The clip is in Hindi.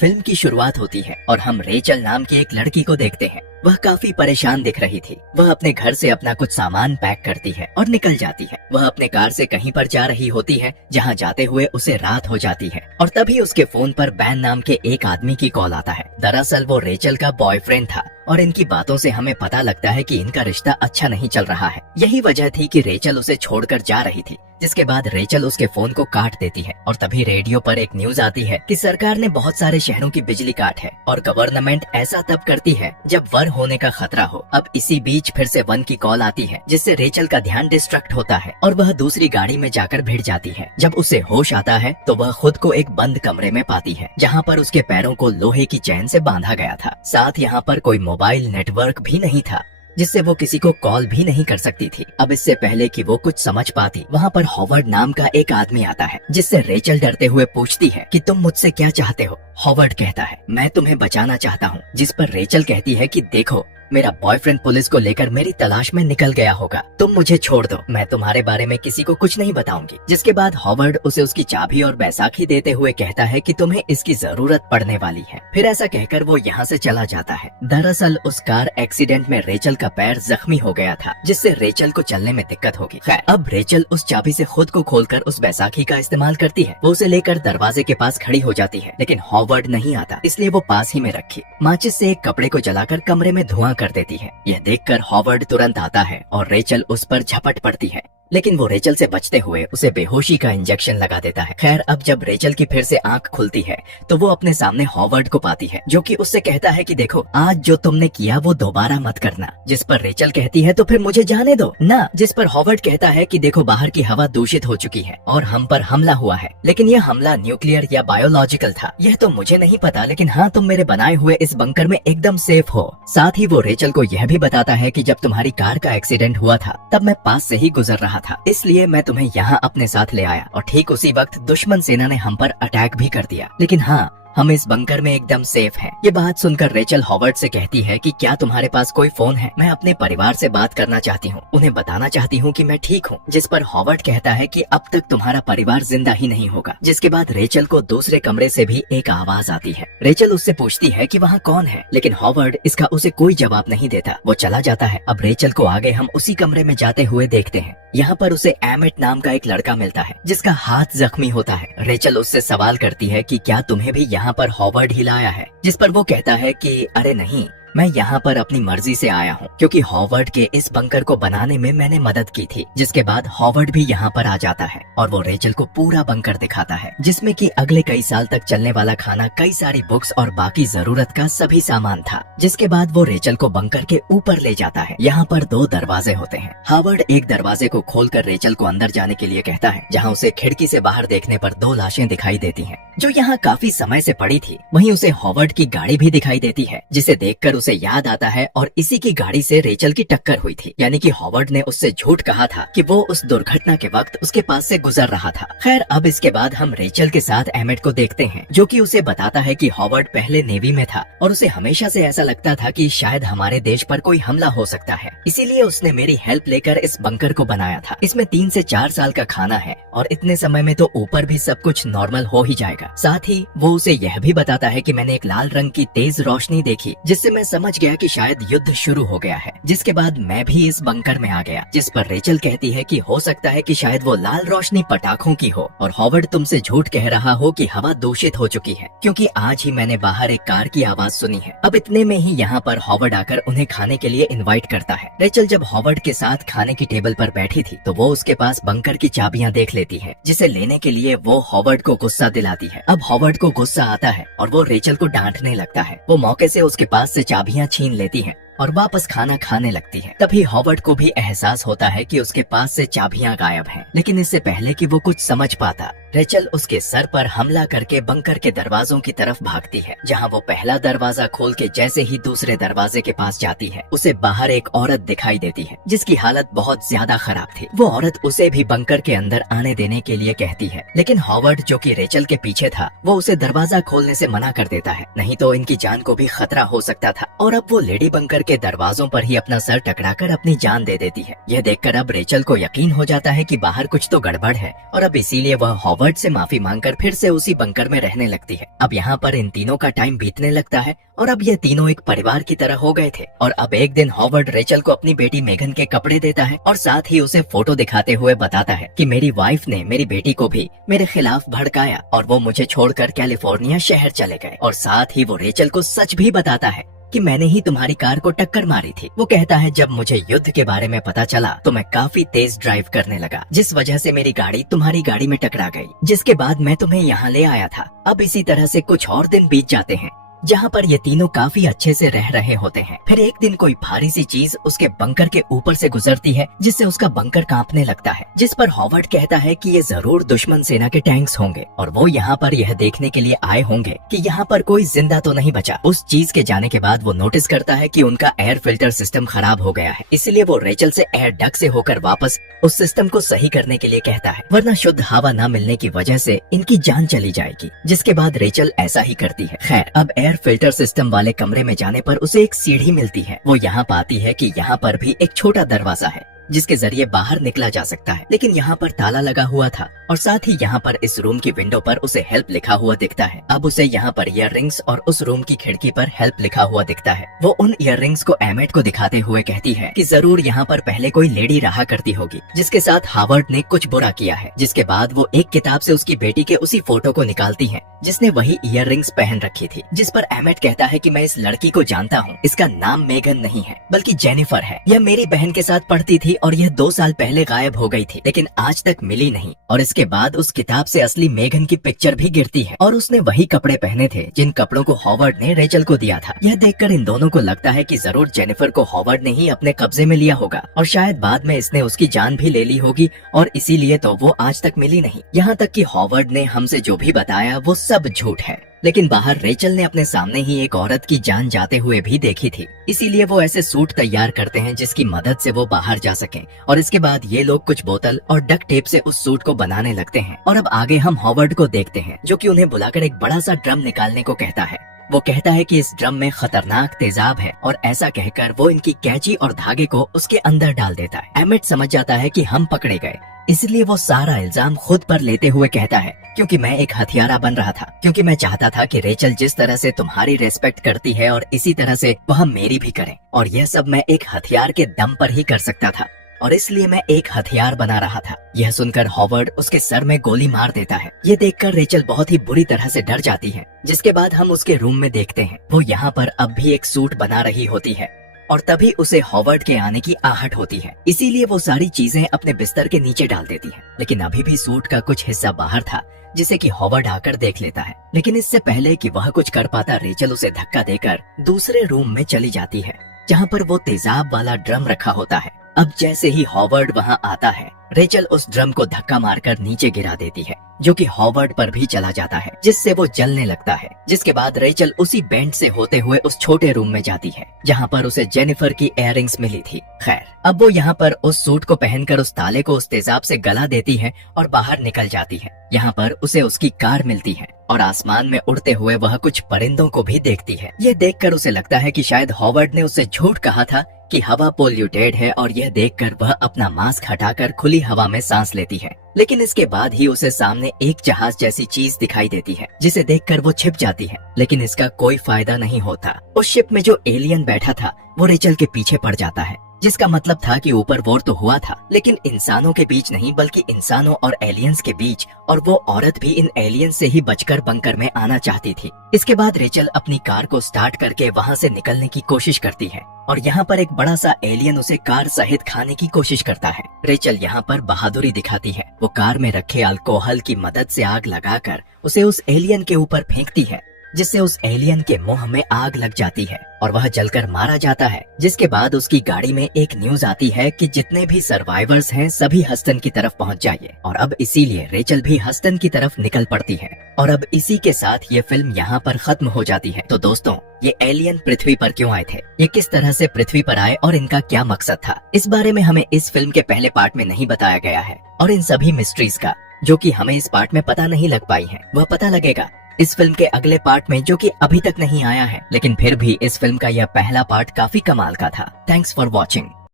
फिल्म की शुरुआत होती है और हम रेचल नाम की एक लड़की को देखते हैं। वह काफी परेशान दिख रही थी। वह अपने घर से अपना कुछ सामान पैक करती है और निकल जाती है। वह अपने कार से कहीं पर जा रही होती है जहां जाते हुए उसे रात हो जाती है और तभी उसके फोन पर बैन नाम के एक आदमी की कॉल आता है। दरअसल वो रेचल का बॉयफ्रेंड था और इनकी बातों से हमें पता लगता है कि इनका रिश्ता अच्छा नहीं चल रहा है। यही वजह थी कि रेचल उसे छोड़कर जा रही थी, जिसके बाद रेचल उसके फोन को काट देती है और तभी रेडियो पर एक न्यूज आती है कि सरकार ने बहुत सारे शहरों की बिजली काट है और गवर्नमेंट ऐसा तब करती है जब वर होने का खतरा हो। अब इसी बीच फिर से वन की कॉल आती है जिससे रेचल का ध्यान डिस्ट्रैक्ट होता है और वह दूसरी गाड़ी में जाकर भिड़ जाती है। जब उसे होश आता है तो वह खुद को एक बंद कमरे में पाती है जहाँ पर उसके पैरों को लोहे की चैन से बांधा गया था। साथ यहाँ पर कोई मोबाइल नेटवर्क भी नहीं था जिससे वो किसी को कॉल भी नहीं कर सकती थी। अब इससे पहले कि वो कुछ समझ पाती, वहाँ पर हॉवर्ड नाम का एक आदमी आता है जिससे रेचल डरते हुए पूछती है कि तुम मुझसे क्या चाहते हो। हॉवर्ड कहता है मैं तुम्हें बचाना चाहता हूँ, जिस पर रेचल कहती है कि देखो मेरा बॉयफ्रेंड पुलिस को लेकर मेरी तलाश में निकल गया होगा, तुम मुझे छोड़ दो, मैं तुम्हारे बारे में किसी को कुछ नहीं बताऊंगी। जिसके बाद हॉवर्ड उसे उसकी चाबी और बैसाखी देते हुए कहता है कि तुम्हें इसकी जरूरत पड़ने वाली है। फिर ऐसा कहकर वो यहाँ से चला जाता है। दरअसल उस कार एक्सीडेंट में रेचल का पैर जख्मी हो गया था जिससे रेचल को चलने में दिक्कत होगी। खैर अब रेचल उस चाबी से खुद को खोलकर उस बैसाखी का इस्तेमाल करती है। वो उसे लेकर दरवाजे के पास खड़ी हो जाती है, लेकिन हॉवर्ड नहीं आता, इसलिए वो पास ही में रखी माचिस से एक कपड़े को जलाकर कमरे में धुआं कर देती है। यह देखकर हॉवर्ड तुरंत आता है और रेचल उस पर झपट पड़ती है, लेकिन वो रेचल से बचते हुए उसे बेहोशी का इंजेक्शन लगा देता है। खैर अब जब रेचल की फिर से आंख खुलती है तो वो अपने सामने हॉवर्ड को पाती है जो कि उससे कहता है कि देखो आज जो तुमने किया वो दोबारा मत करना। जिस पर रेचल कहती है तो फिर मुझे जाने दो ना। जिस पर हॉवर्ड कहता है कि देखो बाहर की हवा दूषित हो चुकी है और हम पर हमला हुआ है, लेकिन यह हमला न्यूक्लियर या बायोलॉजिकल था यह तो मुझे नहीं पता, लेकिन हाँ तुम मेरे बनाए हुए इस बंकर में एकदम सेफ हो। साथ ही वो रेचल को यह भी बताता है कि जब तुम्हारी कार का एक्सीडेंट हुआ था तब मैं पास से ही गुजर रहा था, इसलिए मैं तुम्हें यहाँ अपने साथ ले आया और ठीक उसी वक्त दुश्मन सेना ने हम पर अटैक भी कर दिया, लेकिन हाँ हम इस बंकर में एकदम सेफ हैं। ये बात सुनकर रेचल हॉवर्ड से कहती है कि क्या तुम्हारे पास कोई फोन है, मैं अपने परिवार से बात करना चाहती हूँ, उन्हें बताना चाहती हूँ कि मैं ठीक हूँ। जिस पर हॉवर्ड कहता है कि अब तक तुम्हारा परिवार जिंदा ही नहीं होगा। जिसके बाद रेचल को दूसरे कमरे से भी एक आवाज आती है। रेचल उससे पूछती है कि वहाँ कौन है, लेकिन हॉवर्ड इसका उसे कोई जवाब नहीं देता, वो चला जाता है। अब रेचल को आगे हम उसी कमरे में जाते हुए देखते हैं। यहाँ पर उसे एमिट नाम का एक लड़का मिलता है जिसका हाथ जख्मी होता है। रेचल उससे सवाल करती है कि क्या तुम्हें भी यहाँ पर हॉवर्ड हिलाया है, जिस पर वो कहता है कि अरे नहीं, मैं यहाँ पर अपनी मर्जी से आया हूँ क्योंकि हॉवर्ड के इस बंकर को बनाने में मैंने मदद की थी। जिसके बाद हॉवर्ड भी यहाँ पर आ जाता है और वो रेचल को पूरा बंकर दिखाता है जिसमें कि अगले कई साल तक चलने वाला खाना, कई सारी बुक्स और बाकी जरूरत का सभी सामान था। जिसके बाद वो रेचल को बंकर के ऊपर ले जाता है। यहाँ पर 2 दरवाजे होते हैं। हॉवर्ड एक दरवाजे को खोलकर रेचल को अंदर जाने के लिए कहता है, जहाँ उसे खिड़की से बाहर देखने पर 2 लाशें दिखाई देती हैं जो यहाँ काफी समय से पड़ी थी। वहीं उसे हॉवर्ड की गाड़ी भी दिखाई देती है जिसे देखकर उसे याद आता है और इसी की गाड़ी से रेचल की टक्कर हुई थी, यानी कि हॉवर्ड ने उससे झूठ कहा था कि वो उस दुर्घटना के वक्त उसके पास से गुजर रहा था। खैर अब इसके बाद हम रेचल के साथ एमिट को देखते हैं जो कि उसे बताता है कि हॉवर्ड पहले नेवी में था और उसे हमेशा से ऐसा लगता था कि शायद हमारे देश पर कोई हमला हो सकता है, इसीलिए उसने मेरी हेल्प लेकर इस बंकर को बनाया था। इसमें 3 से 4 साल का खाना है और इतने समय में तो ऊपर भी सब कुछ नॉर्मल हो ही जाएगा। साथ ही वो उसे यह भी बताता है कि मैंने एक लाल रंग की तेज रोशनी देखी जिससे मैं समझ गया कि शायद युद्ध शुरू हो गया है। जिसके बाद मैं भी इस बंकर में आ गया। जिस पर रेचल कहती है कि हो सकता है कि शायद वो लाल रोशनी पटाखों की हो और हॉवर्ड तुमसे झूठ कह रहा हो कि हवा दूषित हो चुकी है, क्योंकि आज ही मैंने बाहर एक कार की आवाज सुनी है। अब इतने में ही यहाँ पर हॉवर्ड आकर उन्हें खाने के लिए इनवाइट करता है। रेचल जब हॉवर्ड के साथ खाने की टेबल पर बैठी थी तो वो उसके पास बंकर की चाबियां देख लेती है, जिसे लेने के लिए वो हॉवर्ड को गुस्सा दिलाती है। अब हॉवर्ड को गुस्सा आता है और वो रेचल को डांटने लगता है। वो मौके से उसके पास से चाबियां छीन लेती है और वापस खाना खाने लगती है। तभी हॉवर्ड को भी एहसास होता है कि उसके पास से चाबियां गायब हैं, लेकिन इससे पहले कि वो कुछ समझ पाता, रेचल उसके सर पर हमला करके बंकर के दरवाजों की तरफ भागती है। जहां वो पहला दरवाजा खोल के जैसे ही दूसरे दरवाजे के पास जाती है, उसे बाहर एक औरत दिखाई देती है जिसकी हालत बहुत ज्यादा खराब थी। वो औरत उसे भी बंकर के अंदर आने देने के लिए कहती है, लेकिन हॉवर्ड जो कि रेचल के पीछे था वो उसे दरवाजा खोलने से मना कर देता है, नहीं तो इनकी जान को भी खतरा हो सकता था। और अब वो लेडी बंकर के दरवाजों पर ही अपना सर टकराकर अपनी जान दे देती है। यह देखकर अब रेचल को यकीन हो जाता है कि बाहर कुछ तो गड़बड़ है और अब इसीलिए वह हॉवर्ड से माफी मांगकर फिर से उसी बंकर में रहने लगती है। अब यहाँ पर इन तीनों का टाइम बीतने लगता है और अब ये तीनों एक परिवार की तरह हो गए थे। और अब एक दिन हॉवर्ड रेचल को अपनी बेटी मेघन के कपड़े देता है और साथ ही उसे फोटो दिखाते हुए बताता है कि मेरी वाइफ ने मेरी बेटी को भी मेरे खिलाफ भड़काया और वो मुझे छोड़कर कैलिफोर्निया शहर चले गए। और साथ ही वो रेचल को सच भी बताता है कि मैंने ही तुम्हारी कार को टक्कर मारी थी। वो कहता है जब मुझे युद्ध के बारे में पता चला तो मैं काफी तेज ड्राइव करने लगा, जिस वजह से मेरी गाड़ी तुम्हारी गाड़ी में टकरा गई, जिसके बाद मैं तुम्हें यहाँ ले आया था। अब इसी तरह से कुछ और दिन बीत जाते हैं जहाँ पर ये तीनों काफी अच्छे से रह रहे होते हैं। फिर एक दिन कोई भारी सी चीज उसके बंकर के ऊपर से गुजरती है जिससे उसका बंकर कांपने लगता है, जिस पर हॉवर्ड कहता है कि ये जरूर दुश्मन सेना के टैंक्स होंगे और वो यहाँ पर यह देखने के लिए आए होंगे कि यहाँ पर कोई जिंदा तो नहीं बचा। उस चीज के जाने के बाद वो नोटिस करता है कि उनका एयर फिल्टर सिस्टम खराब हो गया है, इसलिए वो रेचल से एयर डक्ट से होकर वापस उस सिस्टम को सही करने के लिए कहता है, वरना शुद्ध हवा न मिलने की वजह से इनकी जान चली जाएगी। जिसके बाद रेचल ऐसा ही करती है। खैर अब एयर फिल्टर सिस्टम वाले कमरे में जाने पर उसे एक सीढ़ी मिलती है। वो यहाँ पाती है कि यहाँ पर भी एक छोटा दरवाजा है जिसके जरिए बाहर निकला जा सकता है, लेकिन यहाँ पर ताला लगा हुआ था और साथ ही यहाँ पर इस रूम की विंडो पर उसे हेल्प लिखा हुआ दिखता है। अब उसे यहाँ पर इयररिंग्स और उस रूम की खिड़की पर हेल्प लिखा हुआ दिखता है। वो उन इयररिंग्स को एमेट को दिखाते हुए कहती है कि जरूर यहाँ पर पहले कोई लेडी रहा करती होगी जिसके साथ हावर्ड ने कुछ बुरा किया है। जिसके बाद वो एक किताब से उसकी बेटी के उसी फोटो को निकालती है जिसने वही इयररिंग्स पहन रखी थी, जिस पर एमेट कहता है कि मैं इस लड़की को जानता हूँ, इसका नाम मेघन नहीं है बल्कि जेनिफर है। यह मेरी बहन के साथ पढ़ती थी और यह 2 साल पहले गायब हो गई थी, लेकिन आज तक मिली नहीं। और इसके बाद उस किताब से असली मेघन की पिक्चर भी गिरती है और उसने वही कपड़े पहने थे जिन कपड़ों को हॉवर्ड ने रेचल को दिया था। यह देखकर इन दोनों को लगता है कि जरूर जेनिफर को हॉवर्ड ने ही अपने कब्जे में लिया होगा और शायद बाद में इसने उसकी जान भी ले ली होगी और इसीलिए तो वो आज तक मिली नहीं। यहाँ तक कि हॉवर्ड ने हमसे जो भी बताया वो सब झूठ है, लेकिन बाहर रेचल ने अपने सामने ही एक औरत की जान जाते हुए भी देखी थी, इसीलिए वो ऐसे सूट तैयार करते हैं जिसकी मदद से वो बाहर जा सकें। और इसके बाद ये लोग कुछ बोतल और डक्ट टेप से उस सूट को बनाने लगते हैं। और अब आगे हम हॉवर्ड को देखते हैं जो कि उन्हें बुलाकर एक बड़ा सा ड्रम निकालने को कहता है। वो कहता है कि इस ड्रम में खतरनाक तेजाब है और ऐसा कहकर वो इनकी कैंची और धागे को उसके अंदर डाल देता है। एमिट समझ जाता है कि हम पकड़े गए, इसलिए वो सारा इल्जाम खुद पर लेते हुए कहता है क्योंकि मैं एक हथियारा बन रहा था, क्योंकि मैं चाहता था कि रेचल जिस तरह से तुम्हारी रेस्पेक्ट करती है और इसी तरह से वह मेरी भी करे, और यह सब मैं एक हथियार के दम पर ही कर सकता था और इसलिए मैं एक हथियार बना रहा था। यह सुनकर हॉवर्ड उसके सर में गोली मार देता है। ये देखकर रेचल बहुत ही बुरी तरह से डर जाती है। जिसके बाद हम उसके रूम में देखते हैं, वो यहाँ पर अब भी एक सूट बना रही होती है और तभी उसे हॉवर्ड के आने की आहट होती है, इसीलिए वो सारी चीजें अपने बिस्तर के नीचे डाल देती है। लेकिन अभी भी सूट का कुछ हिस्सा बाहर था जिसे कि हॉवर्ड आकर देख लेता है, लेकिन इससे पहले कि वह कुछ कर पाता रेचल उसे धक्का देकर दूसरे रूम में चली जाती है जहाँ पर वो तेजाब वाला ड्रम रखा होता है। अब जैसे ही हॉवर्ड वहाँ आता है, रेचल उस ड्रम को धक्का मारकर नीचे गिरा देती है जो कि हॉवर्ड पर भी चला जाता है, जिससे वो जलने लगता है। जिसके बाद रेचल उसी बेंच से होते हुए उस छोटे रूम में जाती है जहाँ पर उसे जेनिफर की इयररिंग्स मिली थी। खैर अब वो यहाँ पर उस सूट को पहनकर उस ताले को उस तेजाब से गला देती है और बाहर निकल जाती है। यहाँ पर उसे उसकी कार मिलती है और आसमान में उड़ते हुए वह कुछ परिंदों को भी देखती है। ये देखकर उसे लगता है कि शायद हॉवर्ड ने उसे झूठ कहा था कि हवा पोल्यूटेड है और यह देखकर वह अपना मास्क हटाकर खुली हवा में सांस लेती है। लेकिन इसके बाद ही उसे सामने एक जहाज जैसी चीज दिखाई देती है जिसे देखकर वो छिप जाती है, लेकिन इसका कोई फायदा नहीं होता। उस शिप में जो एलियन बैठा था वो रेचल के पीछे पड़ जाता है, जिसका मतलब था कि ऊपर वॉर तो हुआ था लेकिन इंसानों के बीच नहीं बल्कि इंसानों और एलियंस के बीच, और वो औरत भी इन एलियंस से ही बचकर बंकर में आना चाहती थी। इसके बाद रेचल अपनी कार को स्टार्ट करके वहाँ से निकलने की कोशिश करती है और यहाँ पर एक बड़ा सा एलियन उसे कार सहित खाने की कोशिश करता है। रेचल यहाँ पर बहादुरी दिखाती है। वो कार में रखे अल्कोहल की मदद से आग लगाकर उसे उस एलियन के ऊपर फेंकती है, जिससे उस एलियन के मुंह में आग लग जाती है और वह जलकर मारा जाता है। जिसके बाद उसकी गाड़ी में एक न्यूज आती है कि जितने भी सर्वाइवर्स हैं सभी हस्टन की तरफ पहुंच जाइए, और अब इसीलिए रेचल भी हस्टन की तरफ निकल पड़ती है। और अब इसी के साथ ये फिल्म यहाँ पर खत्म हो जाती है। तो दोस्तों, ये एलियन पृथ्वी पर क्यों आए थे, ये किस तरह से पृथ्वी पर आए और इनका क्या मकसद था, इस बारे में हमें इस फिल्म के पहले पार्ट में नहीं बताया गया है। और इन सभी मिस्ट्रीज का जो कि हमें इस पार्ट में पता नहीं लग पाई है, वह पता लगेगा इस फिल्म के अगले पार्ट में, जो कि अभी तक नहीं आया है, लेकिन फिर भी इस फिल्म का यह पहला पार्ट काफी कमाल का था। Thanks for watching.